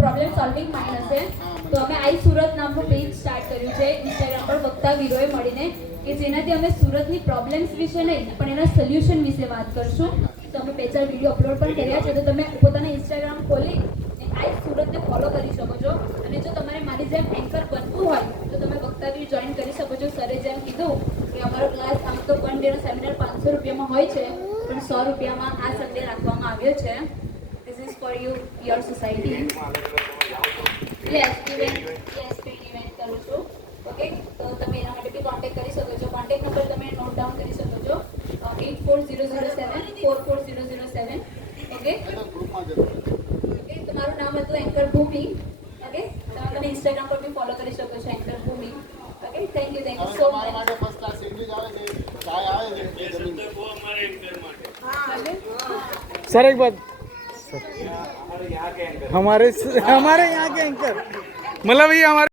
Problem solving mind હશે તો અમે આઈ સુરત નામનું પેજ સ્ટાર્ટ કર્યું છે ઇન્સ્ટાગ્રામ પર વક્તા વીરોએ મળીને કે જેનાથી અમે સુરતની પ્રોબ્લેમ્સ વિશે નહીં પણ એના સોલ્યુશન વિશે વાત કરશું. તો અમે 2-4 વિડીયો અપલોડ પણ કર્યા છે તો તમે પોતાના ઇન્સ્ટાગ્રામ ખોલી આઈ સુરતને ફોલો કરી શકો છો. અને જો તમારે મારી જેમ એન્કર બનવું હોય તો તમે વક્તા વીર જોઈન કરી શકો છો. સરે જેમ કીધું કે અમારો ક્લાસ આમ તો 1 ડેનો સેમિનાર 500 રૂપિયામાં હોય છે પણ 100 રૂપિયામાં આ સન્ડે રાખવામાં આવ્યો છે. This is for you, your society. Yes, event કરું છું. ઓકે, તો તમે એના માટે બી કોન્ટેક્ટ કરી શકો છો. કોન્ટેક્ટ નંબર તમે નોટ ડાઉન કરી શકો છો 8400744007. ઓકે, તમારું નામ હતું એન્કર ભૂમિ. ઓકે, તમે ઇન્સ્ટાગ્રામ પર બી ફોલો કરી શકો છો anchor Bhumi. Okay, thank you so much. Sir एक बात हमारे यहाँ के एंकर मतलब ये हमारे